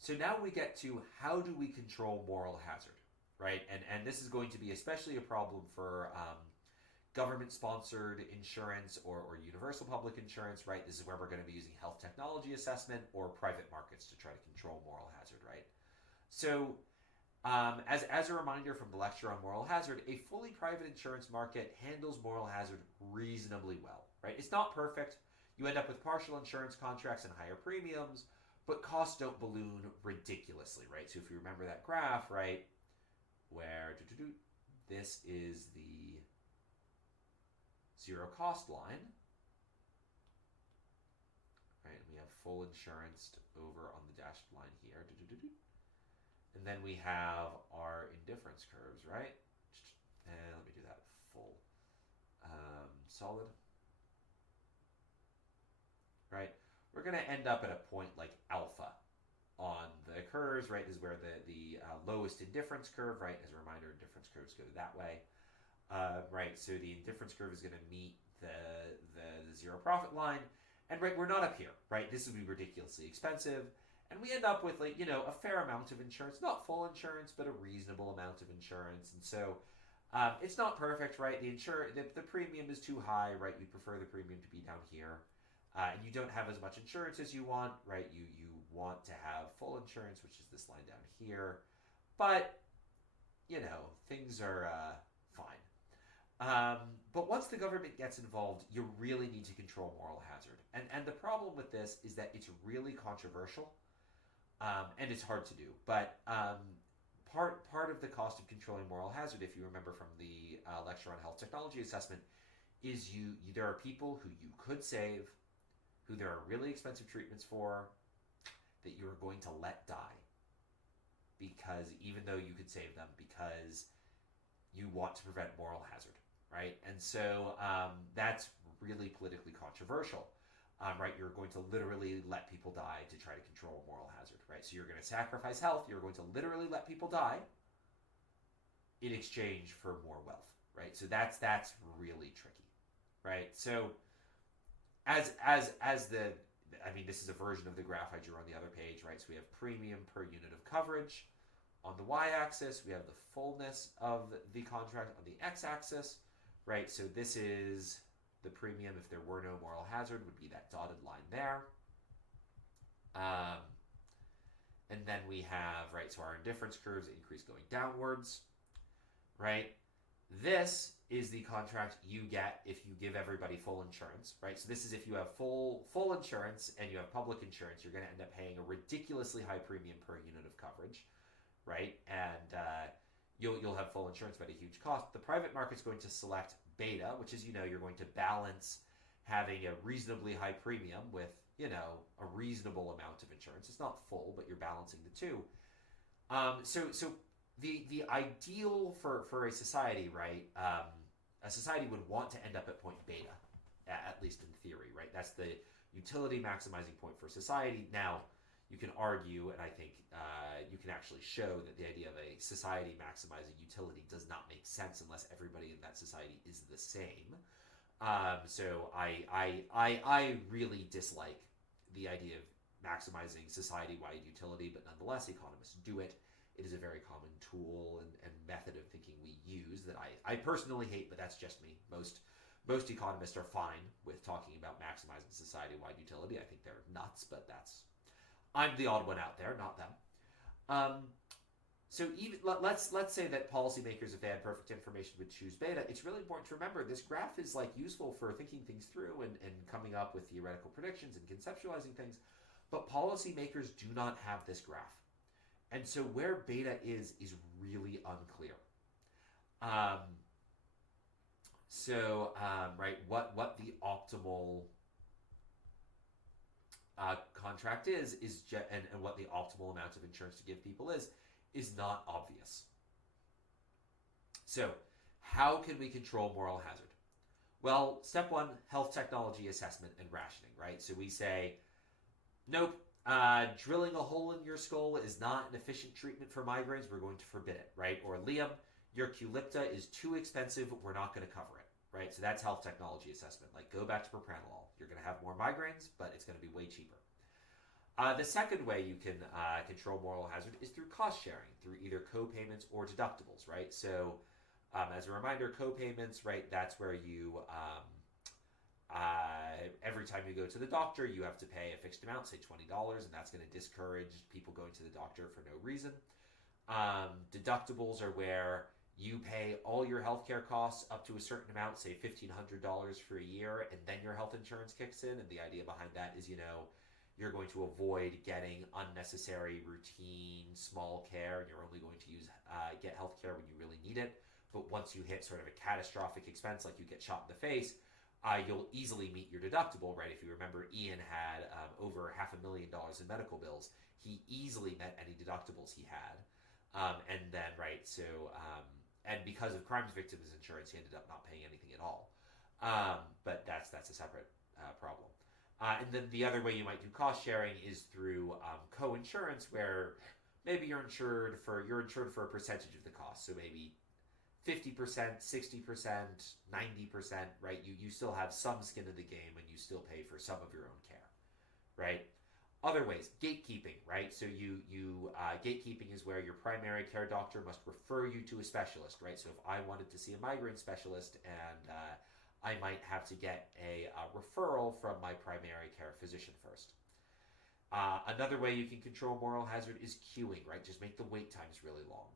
So now we get to how do we control moral hazard, right? And this is going to be especially a problem for government-sponsored insurance or universal public insurance, right? This is where we're going to be using health technology assessment or private markets to try to control moral hazard, right? So as a reminder from the lecture on moral hazard, a fully private insurance market handles moral hazard reasonably well, right? It's not perfect. You end up with partial insurance contracts and higher premiums, but costs don't balloon ridiculously, right? So if you remember that graph, right, where this is the zero cost line, right? We have full insurance over on the dashed line here. And then we have our indifference curves, right? And let me do that full. Solid. Right? We're going to end up at a point like alpha on the curves, right? This is where the lowest indifference curve, right? As a reminder, indifference curves go that way. Right, so the indifference curve is going to meet the zero profit line. And right, we're not up here, right? This would be ridiculously expensive. And we end up with like, a fair amount of insurance, not full insurance, but a reasonable amount of insurance. And so it's not perfect, right? The premium is too high, right? We prefer the premium to be down here. And you don't have as much insurance as you want, right? You want to have full insurance, which is this line down here. But, things are fine. But once the government gets involved, you really need to control moral hazard. And the problem with this is that it's really controversial, and it's hard to do. But part of the cost of controlling moral hazard, if you remember from the lecture on health technology assessment, is there are people who you could save, who there are really expensive treatments for, that you're going to let die. Because even though you could save them, because you want to prevent moral hazard, right? And so that's really politically controversial, right? You're going to literally let people die to try to control moral hazard, right? So you're going to sacrifice health. You're going to literally let people die in exchange for more wealth, right? So that's really tricky, right? So this is a version of the graph I drew on the other page, right? So we have premium per unit of coverage. On the y-axis, we have the fullness of the contract. On the x-axis, right? So this is the premium if there were no moral hazard, would be that dotted line there. And then we have, right, so our indifference curves increase going downwards, right? This is the contract you get if you give everybody full insurance, right? So this is if you have full insurance and you have public insurance, you're going to end up paying a ridiculously high premium per unit of coverage, right? And you'll have full insurance but a huge cost. The private market's going to select beta, which is, you're going to balance having a reasonably high premium with, a reasonable amount of insurance. It's not full, but you're balancing the two. So the ideal for a society, right? A society would want to end up at point beta, at least in theory, right? That's the utility maximizing point for society. Now, you can argue, and I think you can actually show that the idea of a society maximizing utility does not make sense unless everybody in that society is the same. So I really dislike the idea of maximizing society-wide utility, but nonetheless, economists do it. It is a very common tool and method of thinking we use that I personally hate, but that's just me. Most economists are fine with talking about maximizing society-wide utility. I think they're nuts, but I'm the odd one out there, not them. So even let's say that policymakers, if they had perfect information, would choose beta. It's really important to remember this graph is useful for thinking things through and coming up with theoretical predictions and conceptualizing things. But policymakers do not have this graph. And so where beta is really unclear. Right, what the optimal contract is and what the optimal amount of insurance to give people is not obvious. So how can we control moral hazard? Well, step one, health technology assessment and rationing, right? So we say, nope, drilling a hole in your skull is not an efficient treatment for migraines. We're going to forbid it, right? Or Liam, your Qulipta is too expensive. We're not going to cover it, right? So that's health technology assessment. Go back to propranolol. You're going to have more migraines, but it's going to be way cheaper. The second way you can control moral hazard is through cost sharing, through either co-payments or deductibles, right? So, as a reminder, co-payments, right? That's where you every time you go to the doctor, you have to pay a fixed amount, say $20, and that's going to discourage people going to the doctor for no reason. Deductibles are where you pay all your healthcare costs up to a certain amount, say $1,500 for a year, and then your health insurance kicks in. And the idea behind that is, you're going to avoid getting unnecessary, routine, small care, and you're only going to get healthcare when you really need it. But once you hit sort of a catastrophic expense, like you get shot in the face, you'll easily meet your deductible, right? If you remember, Ian had over $500,000 in medical bills. He easily met any deductibles he had. And then, right, so, and because of crimes victims insurance, he ended up not paying anything at all. But that's a separate problem. And then the other way you might do cost sharing is through co-insurance, where maybe you're insured for a percentage of the cost. So maybe 50%, 60%, 90%, right? You still have some skin in the game and you still pay for some of your own care, right? Other ways, gatekeeping, right? So gatekeeping is where your primary care doctor must refer you to a specialist, right? So if I wanted to see a migraine specialist and I might have to get a referral from my primary care physician first. Another way you can control moral hazard is queuing, right? Just make the wait times really long.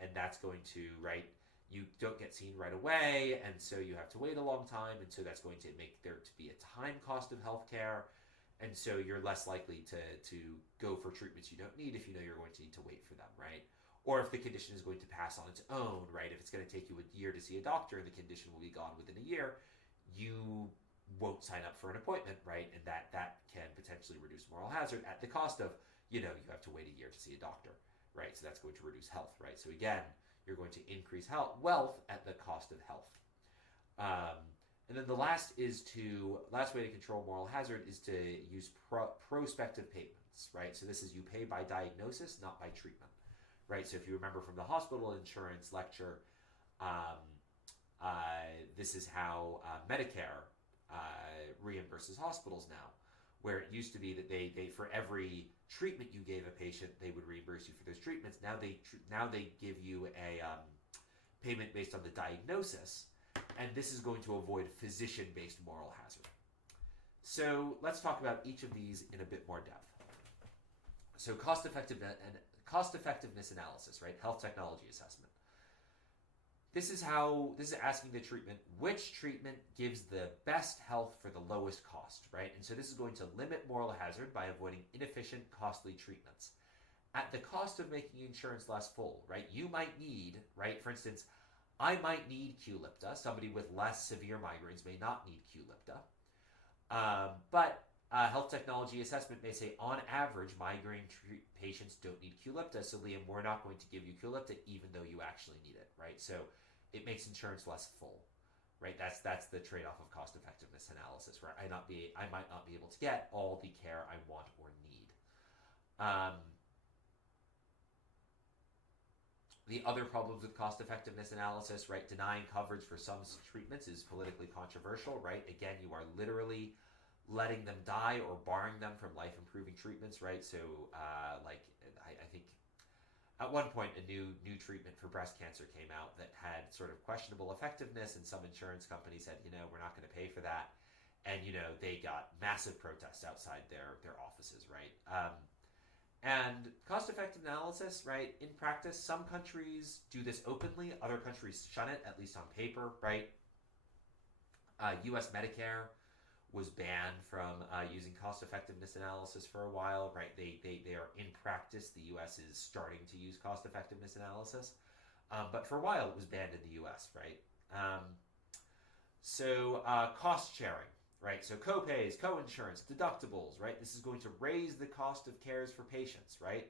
And that's going to, right, you don't get seen right away, and so you have to wait a long time, and so that's going to make there to be a time cost of healthcare, and so you're less likely to go for treatments you don't need if you know you're going to need to wait for them, right? Or if the condition is going to pass on its own, right? If it's going to take you a year to see a doctor and the condition will be gone within a year, you won't sign up for an appointment, right? And that can potentially reduce moral hazard at the cost of, you have to wait a year to see a doctor, right? So that's going to reduce health, right? So again, you're going to increase wealth at the cost of health. And then the last way to control moral hazard is to use prospective payments, right? So this is you pay by diagnosis, not by treatment, right? So if you remember from the hospital insurance lecture, this is how Medicare reimburses hospitals now, where it used to be that they for every treatment you gave a patient, they would reimburse you for those treatments. Now they give you a payment based on the diagnosis, and this is going to avoid physician-based moral hazard. So let's talk about each of these in a bit more depth. So cost effectiveness analysis, right? Health technology assessment. This is asking the treatment, which treatment gives the best health for the lowest cost, right? And so this is going to limit moral hazard by avoiding inefficient, costly treatments at the cost of making insurance less full, right? You might need, right? For instance, I might need Qulipta. Somebody with less severe migraines may not need Qulipta. But health technology assessment may say, on average, migraine patients don't need Qulipta. So Liam, we're not going to give you Qulipta even though you actually need it, right? So it makes insurance less full, right? That's the trade-off of cost effectiveness analysis, where I might not be able to get all the care I want or need. The other problems with cost effectiveness analysis, right? Denying coverage for some treatments is politically controversial, right? Again, you are literally letting them die or barring them from life-improving treatments, right? So, I think at one point a new treatment for breast cancer came out that had sort of questionable effectiveness, and some insurance companies said, we're not going to pay for that, and they got massive protests outside their offices, right? And cost-effective analysis, right? In practice, some countries do this openly, other countries shun it, at least on paper, right? U.S. Medicare was banned from using cost-effectiveness analysis for a while, right? They are in practice. The U.S. is starting to use cost-effectiveness analysis, but for a while it was banned in the U.S., right? Cost sharing, right? So co-pays, co-insurance, deductibles, right? This is going to raise the cost of cares for patients, right?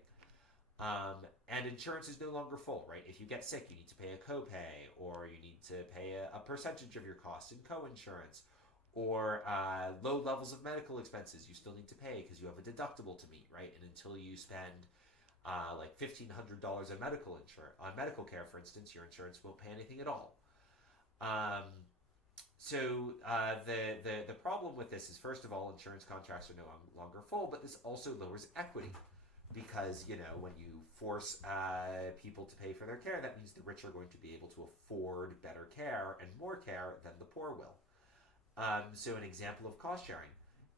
And insurance is no longer full, right? If you get sick, you need to pay a co-pay, or you need to pay a percentage of your costs in co-insurance, or low levels of medical expenses you still need to pay because you have a deductible to meet, right? And until you spend like $1,500 on medical care, for instance, your insurance won't pay anything at all. So the problem with this is, first of all, insurance contracts are no longer full, but this also lowers equity because, when you force people to pay for their care, that means the rich are going to be able to afford better care and more care than the poor will. So an example of cost sharing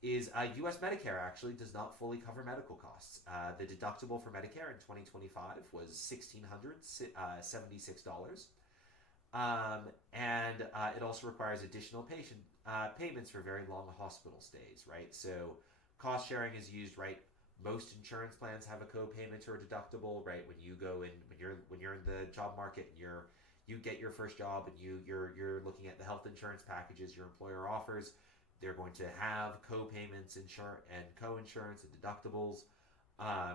is U.S. Medicare actually does not fully cover medical costs. The deductible for Medicare in 2025 was $1,676. And it also requires additional patient payments for very long hospital stays, right? So cost sharing is used, right? Most insurance plans have a co-payment or a deductible, right? When you go in, when you're in the job market and you get your first job and you're looking at the health insurance packages your employer offers, they're going to have co-payments, and co-insurance and deductibles.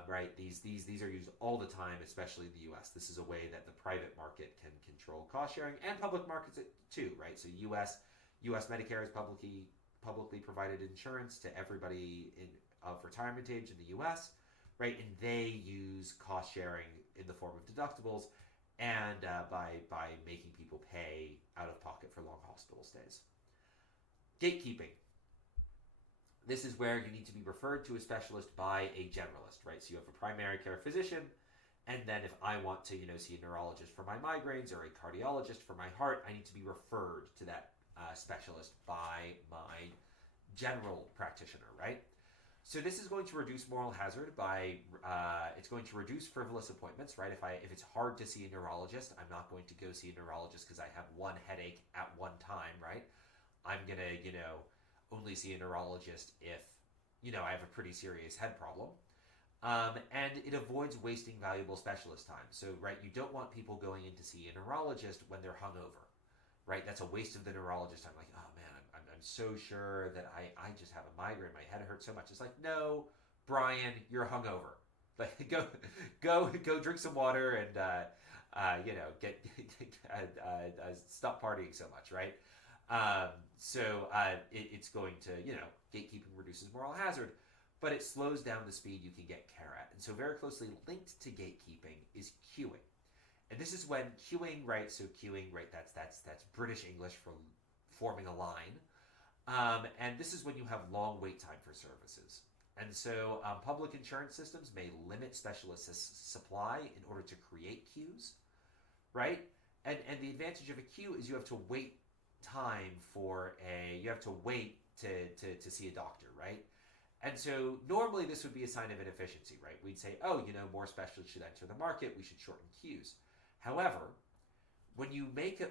Right, these are used all the time, especially in the U.S. This is a way that the private market can control cost sharing, and public markets too, right? So U.S. Medicare is publicly provided insurance to everybody of retirement age in the U.S., right? And they use cost sharing in the form of deductibles and by making people pay out of pocket for long hospital stays. Gatekeeping. This is where you need to be referred to a specialist by a generalist, right? So you have a primary care physician, and then if I want to, see a neurologist for my migraines or a cardiologist for my heart, I need to be referred to that specialist by my general practitioner, right? So this is going to reduce moral hazard by, it's going to reduce frivolous appointments, right? If it's hard to see a neurologist, I'm not going to go see a neurologist because I have one headache at one time, right? I'm going to, only see a neurologist if, I have a pretty serious head problem. And it avoids wasting valuable specialist time. So, right, you don't want people going in to see a neurologist when they're hungover, right? That's a waste of the neurologist. I'm like, oh man, I'm so sure that I just have a migraine. My head hurts so much. It's like, no, Brian, you're hungover. Like, go drink some water and, stop partying so much, right? It's going to, gatekeeping reduces moral hazard, but it slows down the speed you can get care at. And so very closely linked to gatekeeping is queuing. And this is when queuing, right? So queuing, right? That's British English for forming a line. And this is when you have long wait time for services. And so public insurance systems may limit specialist supply in order to create queues, right? And the advantage of a queue is you have to wait to see a doctor, right? And so normally this would be a sign of inefficiency, right? We'd say, more specialists should enter the market, we should shorten queues. However, when you make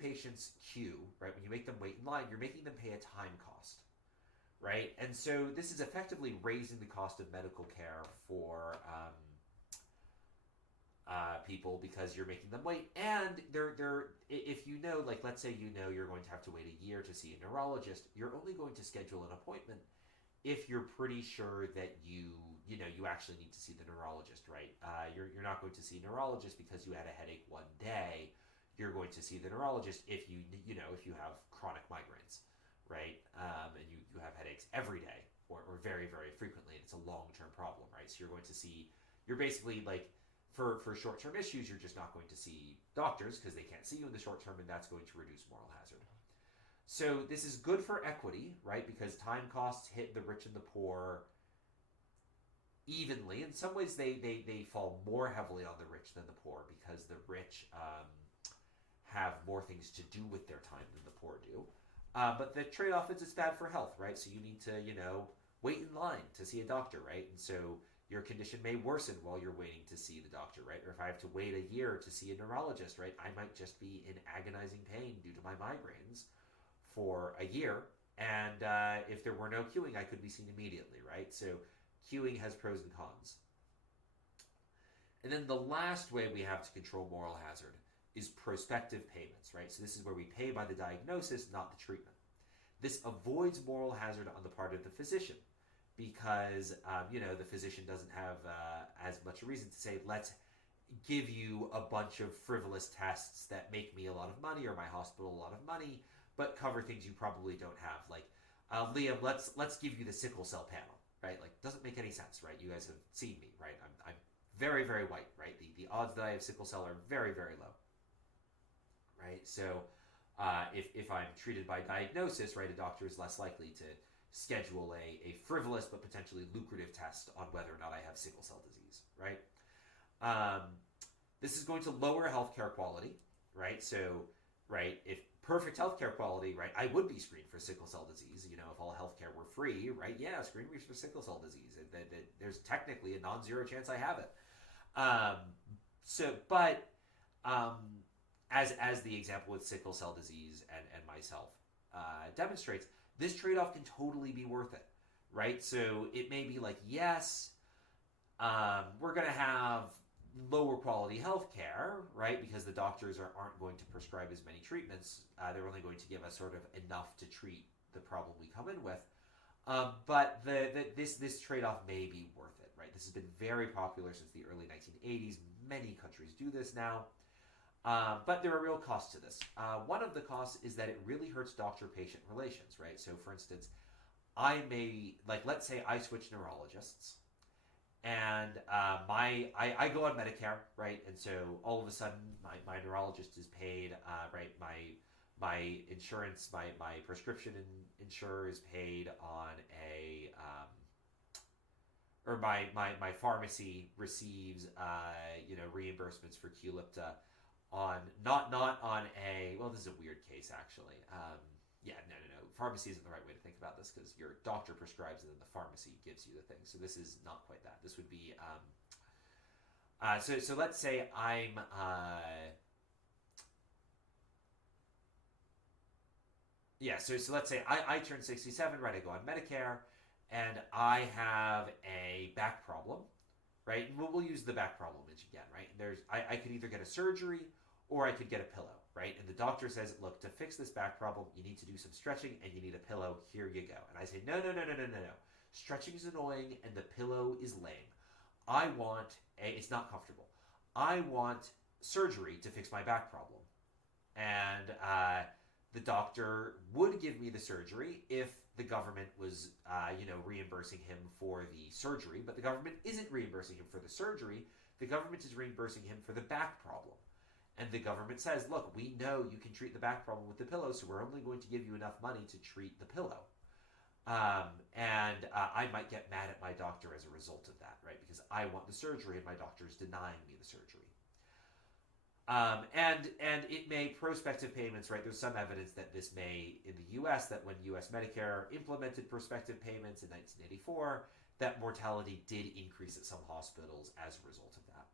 patients queue, right, when you make them wait in line, you're making them pay a time cost, right? And so this is effectively raising the cost of medical care for people because you're making them wait, and if let's say you're going to have to wait a year to see a neurologist, you're only going to schedule an appointment if you're pretty sure that you actually need to see the neurologist, right? You're not going to see a neurologist because you had a headache one day. You're going to see the neurologist if you have chronic migraines, right? And you have headaches every day or very, very frequently, and it's a long-term problem, right? So you're basically like, for short-term issues, you're just not going to see doctors because they can't see you in the short term, and that's going to reduce moral hazard. So this is good for equity, right? Because time costs hit the rich and the poor evenly. In some ways, they fall more heavily on the rich than the poor because the rich have more things to do with their time than the poor do. But the trade-off is it's bad for health, right? So you need to, wait in line to see a doctor, right? And so your condition may worsen while you're waiting to see the doctor, right? Or if I have to wait a year to see a neurologist, right, I might just be in agonizing pain due to my migraines for a year. And if there were no queuing, I could be seen immediately, right? So queuing has pros and cons. And then the last way we have to control moral hazard is prospective payments, right? So this is where we pay by the diagnosis, not the treatment. This avoids moral hazard on the part of the physician because, the physician doesn't have as much reason to say, let's give you a bunch of frivolous tests that make me a lot of money or my hospital a lot of money, but cover things you probably don't have. Like, Liam, let's give you the sickle cell panel, right? Like, doesn't make any sense, right? You guys have seen me, right? I'm very, very white, right? The odds that I have sickle cell are very, very low, right? So If I'm treated by diagnosis, right, a doctor is less likely to schedule a frivolous but potentially lucrative test on whether or not I have sickle cell disease, right? This is going to lower healthcare quality, right? So, right, if perfect healthcare quality, right, I would be screened for sickle cell disease. You know, if all healthcare were free, right? Yeah, screen me for sickle cell disease. There's technically a non-zero chance I have it. But as the example with sickle cell disease and myself demonstrates, this trade-off can totally be worth it, right? So it may be like, yes, we're going to have lower quality healthcare, right? Because the doctors aren't going to prescribe as many treatments. They're only going to give us sort of enough to treat the problem we come in with. But this trade-off may be worth it, right? This has been very popular since the early 1980s. Many countries do this now. But there are real costs to this. One of the costs is that it really hurts doctor-patient relations, right? So, for instance, let's say I switch neurologists, and I go on Medicare, right? And so all of a sudden, my neurologist is paid, right? My insurance, my prescription insurer is paid on or my pharmacy receives, reimbursements for Qulipta on not on well, this is a weird case actually. No. Pharmacy isn't the right way to think about this because your doctor prescribes and then the pharmacy gives you the thing. So this is not quite that. This would be so let's say I'm so let's say I turn 67, right? I go on Medicare and I have a back problem, right? And we'll use the back problem again, right? And I could either get a surgery or I could get a pillow, right? And the doctor says, look, to fix this back problem, you need to do some stretching and you need a pillow. Here you go. And I say, no. Stretching is annoying and the pillow is lame. It's not comfortable. I want surgery to fix my back problem. And the doctor would give me the surgery if the government was, reimbursing him for the surgery, but the government isn't reimbursing him for the surgery. The government is reimbursing him for the back problem. And the government says, look, we know you can treat the back problem with the pillow, so we're only going to give you enough money to treat the pillow. I might get mad at my doctor as a result of that, right? Because I want the surgery and my doctor is denying me the surgery. And it may, prospective payments, right? There's some evidence that this may, in the US, that when US Medicare implemented prospective payments in 1984, that mortality did increase at some hospitals as a result of that.